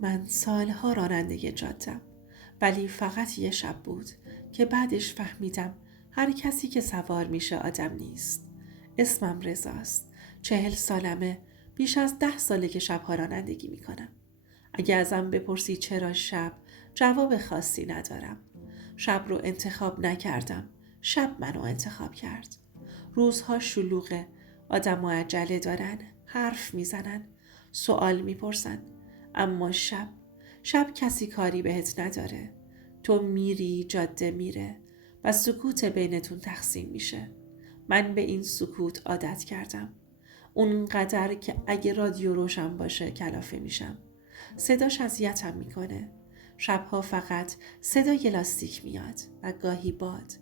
من سالها راننده جاده‌ام، ولی فقط یه شب بود که بعدش فهمیدم هر کسی که سوار میشه آدم نیست. اسمم رضاست. 40 سالمه. بیش از 10 ساله که شبها رانندگی میکنم. اگه ازم بپرسی چرا شب، جواب خاصی ندارم. شب رو انتخاب نکردم. شب منو انتخاب کرد. روزها شلوغه. آدم عجله دارن. حرف میزنن. سوال میپرسن. اما شب کسی کاری بهت نداره. تو میری، جاده میره و سکوت بینتون تقسیم میشه. من به این سکوت عادت کردم. اونقدر که اگه رادیو روشن باشه کلافه میشم. صداش اذیتم میکنه. شبها فقط صدای لاستیک میاد و گاهی باد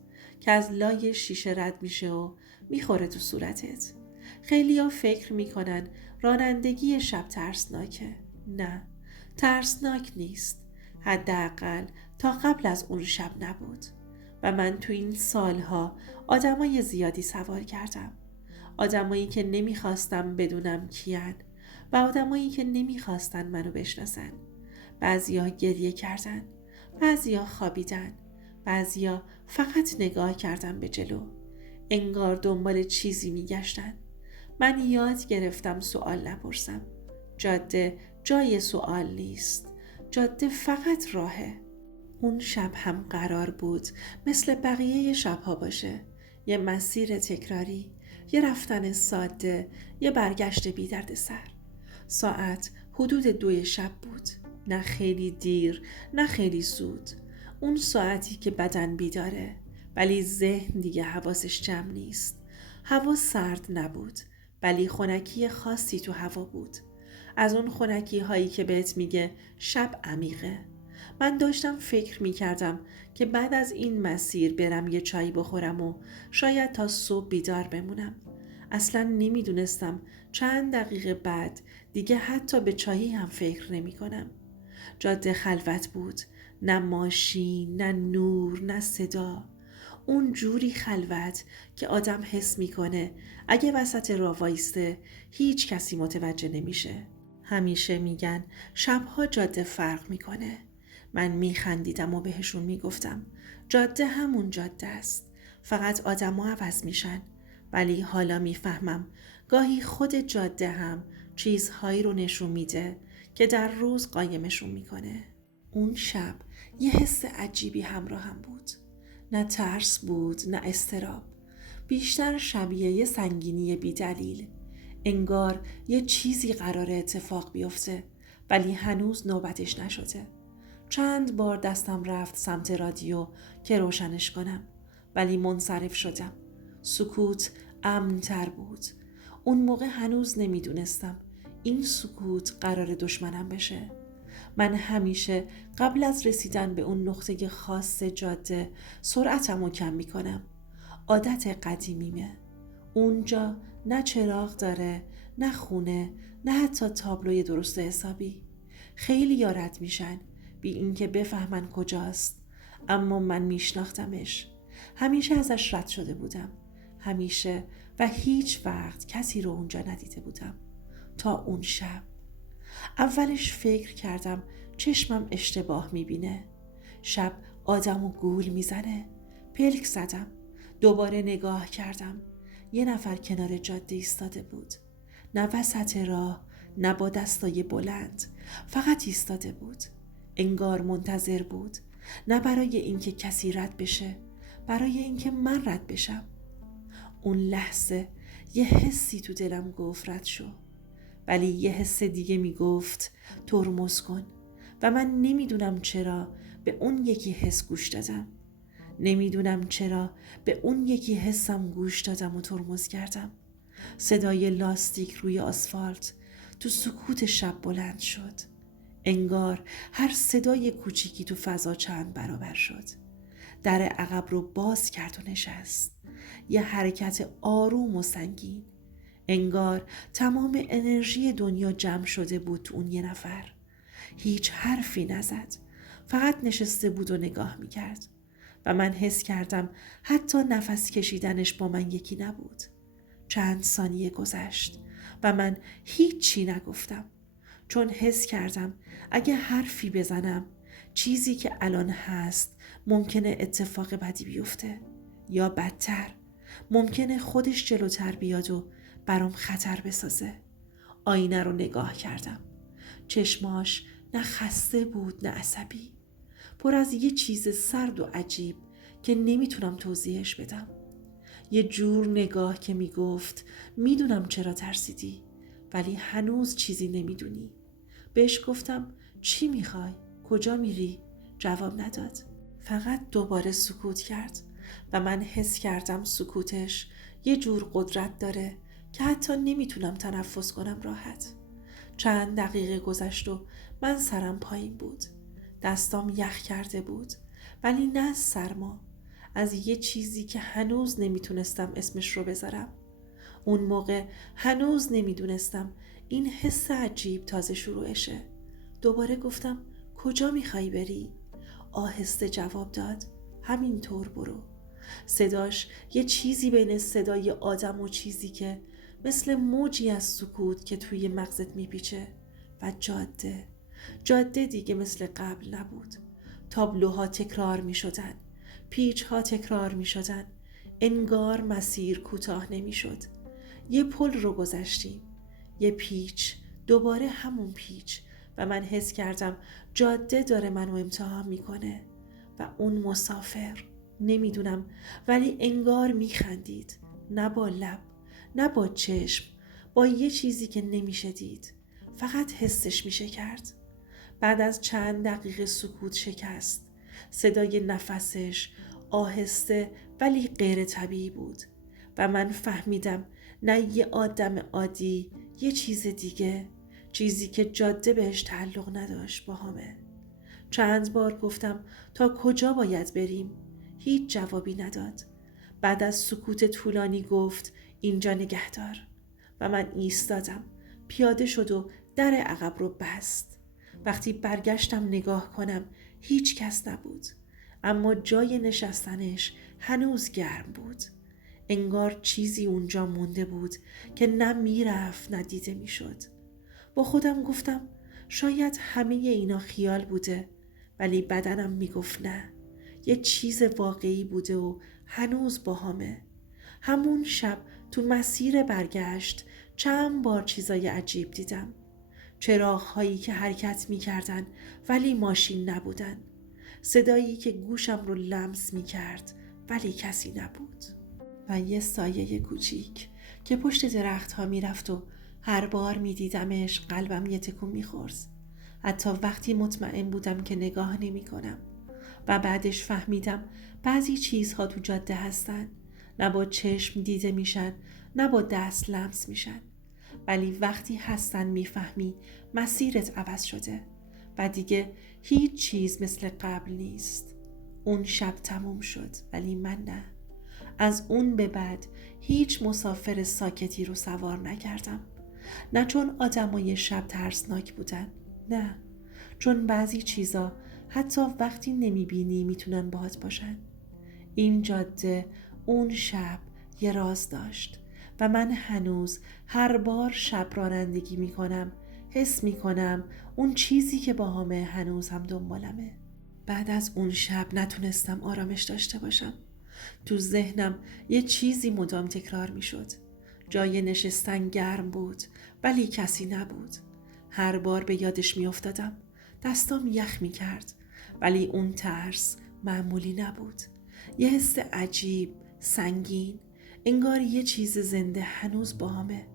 که از لای شیشه رد میشه و میخوره تو صورتت. خیلیا فکر میکنن رانندگی شب ترسناکه. نه، ترسناک نیست. حداقل تا قبل از اون شب نبود. و من تو این سالها آدمای زیادی سوار کردم. آدمایی که نمیخواستم بدونم کیان و آدمایی که نمیخواستن منو بشناسن. بعضیا گریه کردن، بعضیا خوابیدن، بعضیا فقط نگاه کردن به جلو. انگار دنبال چیزی میگشتن. من یاد گرفتم سوال نپرسم. جاده جای سوال نیست. جاده فقط راهه. اون شب هم قرار بود مثل بقیه شبها باشه. یه مسیر تکراری، یه رفتن ساده، یه برگشت بی درد سر. ساعت حدود 2 شب بود. نه خیلی دیر، نه خیلی زود. اون ساعتی که بدن بیداره، ولی ذهن دیگه حواسش جمع نیست. هوا سرد نبود، ولی خنکی خاصی تو هوا بود. از اون خنکی هایی که بهت میگه شب عمیقه. من داشتم فکر می کردم که بعد از این مسیر برم یه چای بخورم و شاید تا صبح بیدار بمونم. اصلا نمیدونستم چند دقیقه بعد دیگه حتی به چایی هم فکر نمی کنم. جاده خلوت بود. نه ماشین، نه نور، نه صدا. اون جوری خلوت که آدم حس میکنه اگه وسط راه وایسته هیچ کسی متوجه نمیشه. همیشه میگن شبها جاده فرق میکنه. من میخندیدم و بهشون میگفتم جاده همون جاده است. فقط آدم‌ها عوض میشن. ولی حالا میفهمم گاهی خود جاده هم چیزهایی رو نشون میده که در روز قایمشون میکنه. اون شب یه حس عجیبی همراهم بود. نه ترس بود، نه اضطراب. بیشتر شبیه یه سنگینی بی دلیل. انگار یه چیزی قراره اتفاق بیفته، ولی هنوز نوبتش نشده. چند بار دستم رفت سمت رادیو که روشنش کنم، ولی منصرف شدم. سکوت امن‌تر بود. اون موقع هنوز نمیدونستم این سکوت قرار دشمنم بشه. من همیشه قبل از رسیدن به اون نقطه خاص جاده سرعتم رو کم میکنم. عادت قدیمیمه. اونجا نه چراغ داره، نه خونه، نه حتی تابلوی درست حسابی. خیلی یارد میشن بی اینکه بفهمن کجاست. اما من میشناختمش. همیشه ازش رد شده بودم. همیشه و هیچ وقت کسی رو اونجا ندیده بودم. تا اون شب. اولش فکر کردم چشمم اشتباه میبینه. شب آدمو گول میزنه. پلک زدم. دوباره نگاه کردم. یه نفر کنار جاده ایستاده بود. نه وسط راه، نه با دستای بلند. فقط ایستاده بود. انگار منتظر بود. نه برای اینکه کسی رد بشه، برای اینکه من رد بشم. اون لحظه یه حسی تو دلم گفت رد شو. ولی یه حس دیگه میگفت ترمز کن. و من نمیدونم چرا به اون یکی حس گوش دادم. نمیدونم چرا به اون یکی حسم گوش دادم و ترمز کردم. صدای لاستیک روی آسفالت تو سکوت شب بلند شد. انگار هر صدای کوچیکی تو فضا چند برابر شد. در عقب رو باز کرد و نشست. یه حرکت آروم و سنگین. انگار تمام انرژی دنیا جمع شده بود تو اون یه نفر. هیچ حرفی نزد. فقط نشسته بود و نگاه میکرد. و من حس کردم حتی نفس کشیدنش با من یکی نبود. چند ثانیه گذشت و من هیچی نگفتم. چون حس کردم اگه حرفی بزنم چیزی که الان هست ممکنه اتفاق بدی بیفته یا بدتر ممکنه خودش جلوتر بیاد و برام خطر بسازه. آینه رو نگاه کردم. چشماش نه خسته بود نه عصبی، پر از یه چیز سرد و عجیب که نمیتونم توضیحش بدم. یه جور نگاه که میگفت میدونم چرا ترسیدی ولی هنوز چیزی نمیدونی. بهش گفتم چی میخوای؟ کجا میری؟ جواب نداد. فقط دوباره سکوت کرد و من حس کردم سکوتش یه جور قدرت داره که حتی نمیتونم تنفس کنم راحت. چند دقیقه گذشت و من سرم پایین بود. دستام یخ کرده بود، ولی نه از سرما، از یه چیزی که هنوز نمیتونستم اسمش رو بذارم. اون موقع هنوز نمیدونستم این حس عجیب تازه شروعشه. دوباره گفتم کجا میخوای بری؟ آهسته جواب داد همینطور برو. صداش یه چیزی بین صدای آدم و چیزی که مثل موجی از سکوت که توی مغزت میپیچه. و جاده دیگه مثل قبل نبود. تابلوها تکرار میشدن، پیچها تکرار میشدن، انگار مسیر کوتاه نمیشد. یه پل رو گذشتیم، یه پیچ، دوباره همون پیچ و من حس کردم جاده داره منو امتحان میکنه و اون مسافر نمیدونم ولی انگار میخندید، نه با لب نه با چشم، با یه چیزی که نمیشه دید، فقط حسش میشه کرد. بعد از چند دقیقه سکوت شکست. صدای نفسش آهسته ولی غیر طبیعی بود و من فهمیدم نه یه آدم عادی، یه چیز دیگه، چیزی که جاده بهش تعلق نداشت باهامه. چند بار گفتم تا کجا باید بریم؟ هیچ جوابی نداد. بعد از سکوت طولانی گفت اینجا نگهدار و من ایستادم. پیاده شد و در عقب رو بست. وقتی برگشتم نگاه کنم هیچ کس نبود، اما جای نشستنش هنوز گرم بود. انگار چیزی اونجا مونده بود که نه میرفت نه دیده میشد. با خودم گفتم شاید همه اینا خیال بوده، ولی بدنم میگفت نه، یه چیز واقعی بوده و هنوز باهامه. همون شب تو مسیر برگشت چند بار چیزای عجیب دیدم. چراغ‌هایی که حرکت می‌کردن ولی ماشین نبودن. صدایی که گوشم رو لمس می‌کرد ولی کسی نبود. و یه سایه کوچیک که پشت درخت‌ها می‌رفت و هر بار می‌دیدمش قلبم یه تکون می‌خورد. حتی وقتی مطمئن بودم که نگاه نمی‌کنم. و بعدش فهمیدم بعضی چیزها تو جاده هستن، نه با چشم دیده میشن نه با دست لمس میشن، ولی وقتی هستن میفهمی مسیرت عوض شده و دیگه هیچ چیز مثل قبل نیست. اون شب تموم شد ولی من نه. از اون به بعد هیچ مسافر ساکتی رو سوار نکردم، نه چون آدمای شب ترسناک بودن، نه چون بعضی چیزا حتی وقتی نمیبینی میتونن باهات باشن. این جاده اون شب یه راز داشت و من هنوز هر بار شب رانندگی میکنم حس میکنم اون چیزی که باهامه هنوز هم دنبالمه. بعد از اون شب نتونستم آرامش داشته باشم. تو ذهنم یه چیزی مدام تکرار میشد. جای نشستن گرم بود ولی کسی نبود. هر بار به یادش میافتادم دستام یخ میکرد، ولی اون ترس معمولی نبود. یه حس عجیب، سنگین، انگار یه چیز زنده هنوز باهامه.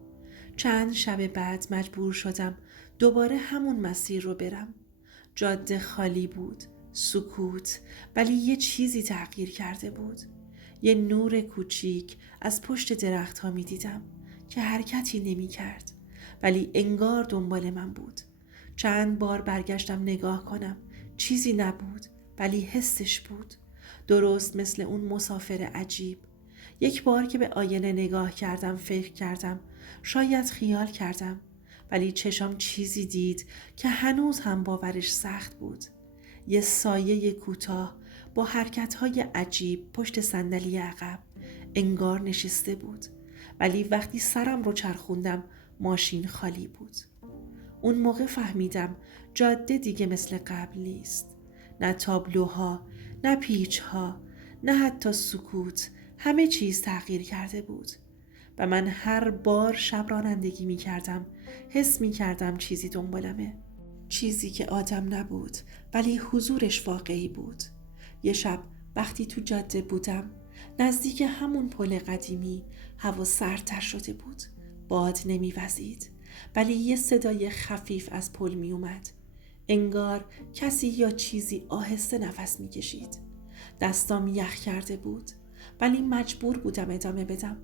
چند شب بعد مجبور شدم دوباره همون مسیر رو برم. جاده خالی بود، سکوت، ولی یه چیزی تغییر کرده بود. یه نور کوچیک از پشت درخت ها می دیدم که حرکتی نمی کرد، ولی انگار دنبال من بود. چند بار برگشتم نگاه کنم، چیزی نبود ولی حسش بود، درست مثل اون مسافر عجیب. یک بار که به آینه نگاه کردم فکر کردم شاید خیال کردم، ولی چشم چیزی دید که هنوز هم باورش سخت بود. یه سایه کوتاه با حرکت‌های عجیب پشت صندلی عقب، انگار نشسته بود، ولی وقتی سرم رو چرخوندم ماشین خالی بود. اون موقع فهمیدم جاده دیگه مثل قبل نیست. نه تابلوها، نه پیچها، نه حتی سکوت، همه چیز تغییر کرده بود. و من هر بار شب رانندگی می کردم حس می کردم چیزی دنبالمه. چیزی که آدم نبود ولی حضورش واقعی بود. یه شب وقتی تو جاده بودم نزدیک همون پل قدیمی هوا سردتر شده بود. باد نمی‌وزید ولی یه صدای خفیف از پل می اومد. انگار کسی یا چیزی آهسته نفس می کشید. دستام یخ کرده بود ولی مجبور بودم ادامه بدم،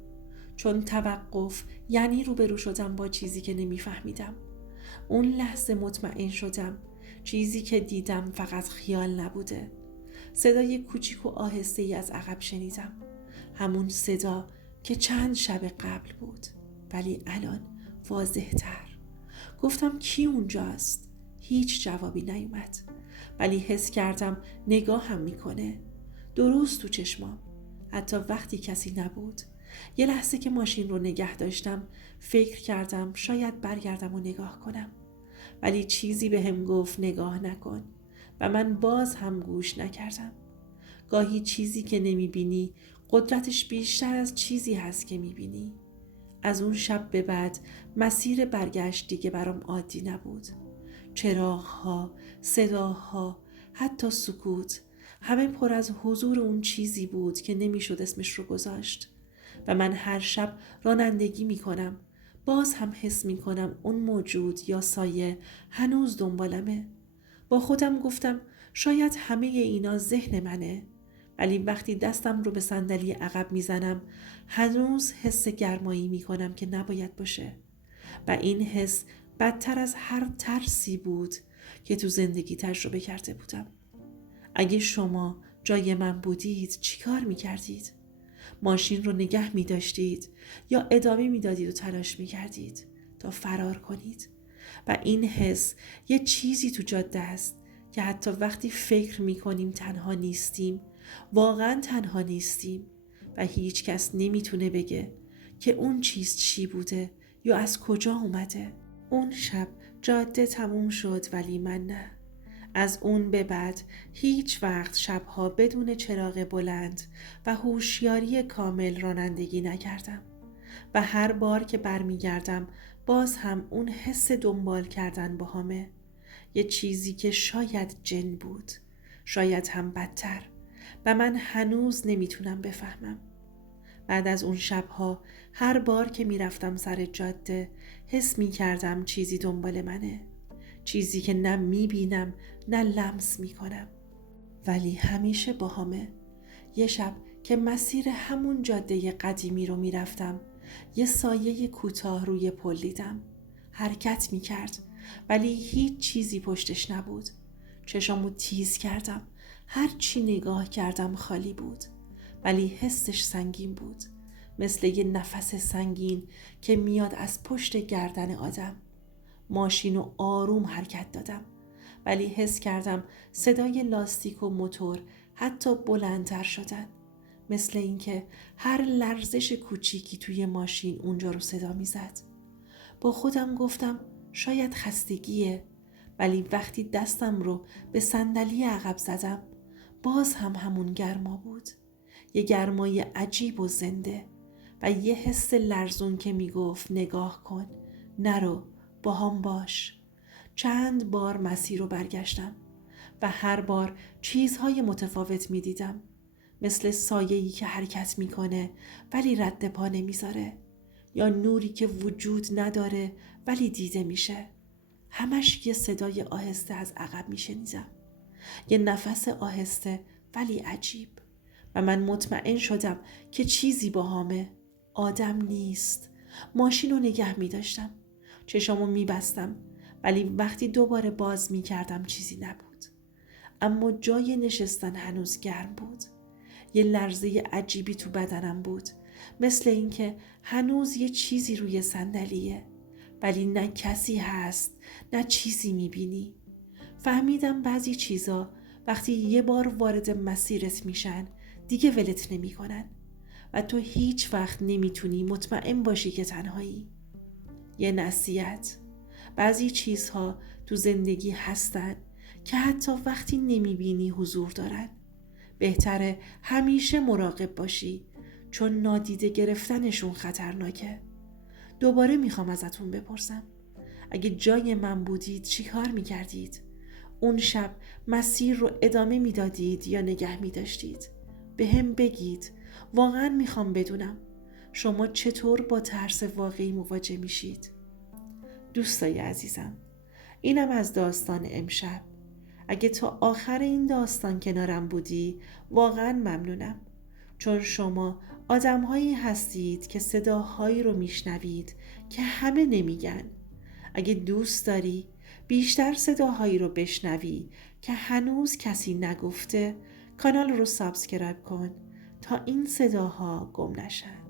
چون توقف یعنی روبرو شدم با چیزی که نمیفهمیدم. اون لحظه مطمئن شدم چیزی که دیدم فقط خیال نبوده. صدای کوچیک و آهسته ای از عقب شنیدم، همون صدا که چند شب قبل بود ولی الان واضح تر. گفتم کی اونجاست؟ هیچ جوابی نیومد ولی حس کردم نگاهم میکنه، درست تو چشمام، حتی وقتی کسی نبود. یه لحظه که ماشین رو نگه داشتم فکر کردم شاید برگردم و نگاه کنم، ولی چیزی بهم گفت نگاه نکن و من باز هم گوش نکردم. گاهی چیزی که نمیبینی قدرتش بیشتر از چیزی هست که میبینی. از اون شب به بعد مسیر برگشت دیگه برام عادی نبود. چراغ‌ها، صداها، حتی سکوت، همه پر از حضور اون چیزی بود که نمیشد اسمش رو گذاشت. و من هر شب رانندگی میکنم باز هم حس میکنم اون موجود یا سایه هنوز دنبالمه. با خودم گفتم شاید همه اینا ذهن منه، ولی وقتی دستم رو به صندلی عقب میزنم هنوز حس گرمایی میکنم که نباید باشه. و این حس بدتر از هر ترسی بود که تو زندگی تجربه کرده بودم. اگه شما جای من بودید چی کار میکردید؟ ماشین رو نگه میداشتید یا ادامه میدادید و تلاش میکردید تا فرار کنید؟ و این حس یه چیزی تو جاده است که حتی وقتی فکر میکنیم تنها نیستیم واقعا تنها نیستیم و هیچ کس نمیتونه بگه که اون چیز چی بوده یا از کجا اومده. اون شب جاده تموم شد ولی من نه. از اون به بعد هیچ وقت شبها بدون چراغ بلند و هوشیاری کامل رانندگی نکردم و هر بار که برمیگردم باز هم اون حس دنبال کردن باهامه. یه چیزی که شاید جن بود، شاید هم بدتر، و من هنوز نمیتونم بفهمم. بعد از اون شبها هر بار که میرفتم سر جاده حس میکردم چیزی دنبال منه، چیزی که نه میبینم نه لمس میکنم ولی همیشه باهامه. یه شب که مسیر همون جاده قدیمی رو میرفتم یه سایه کوتاه روی پل دیدم. حرکت میکرد ولی هیچ چیزی پشتش نبود. چشامو تیز کردم، هر چی نگاه کردم خالی بود ولی حسش سنگین بود، مثل یه نفس سنگین که میاد از پشت گردن آدم. ماشینو آروم حرکت دادم ولی حس کردم صدای لاستیک و موتور حتی بلندتر شدن، مثل اینکه هر لرزش کوچیکی توی ماشین اونجا رو صدا میزد. با خودم گفتم شاید خستگیه، ولی وقتی دستم رو به صندلی عقب زدم باز هم همون گرما بود، یه گرمای عجیب و زنده و یه حس لرزون که میگفت نگاه کن، نرو، باهام باش. چند بار مسیر رو برگشتم و هر بار چیزهای متفاوت میدیدم، مثل سایه‌ای که حرکت میکنه ولی رد پا نمیذاره، یا نوری که وجود نداره ولی دیده میشه. همش یه صدای آهسته از عقب میشنیدم، یه نفس آهسته ولی عجیب، و من مطمئن شدم که چیزی باهامه، آدم نیست. ماشین رو نگه میداشتم، چشامو میبستم ولی وقتی دوباره باز میکردم چیزی نبود، اما جای نشستن هنوز گرم بود. یه لرزه عجیبی تو بدنم بود، مثل اینکه هنوز یه چیزی روی صندلیه ولی نه کسی هست نه چیزی میبینی. فهمیدم بعضی چیزا وقتی یه بار وارد مسیرت میشن دیگه ولت نمیکنن و تو هیچ وقت نمیتونی مطمئن باشی که تنهایی. یه نصیحت: بعضی چیزها تو زندگی هستن که حتی وقتی نمیبینی حضور دارن. بهتره همیشه مراقب باشی، چون نادیده گرفتنشون خطرناکه. دوباره میخوام ازتون بپرسم، اگه جای من بودید چی کار میکردید؟ اون شب مسیر رو ادامه میدادید یا نگه میداشتید؟ به هم بگید. واقعا میخوام بدونم شما چطور با ترس واقعی مواجه میشید. دوستای عزیزم، اینم از داستان امشب. اگه تا آخر این داستان کنارم بودی واقعا ممنونم، چون شما آدم‌هایی هستید که صداهایی رو میشنوید که همه نمیگن. اگه دوست داری بیشتر صداهایی رو بشنوی که هنوز کسی نگفته، کانال رو سابسکرایب کن تا این صداها گم نشن.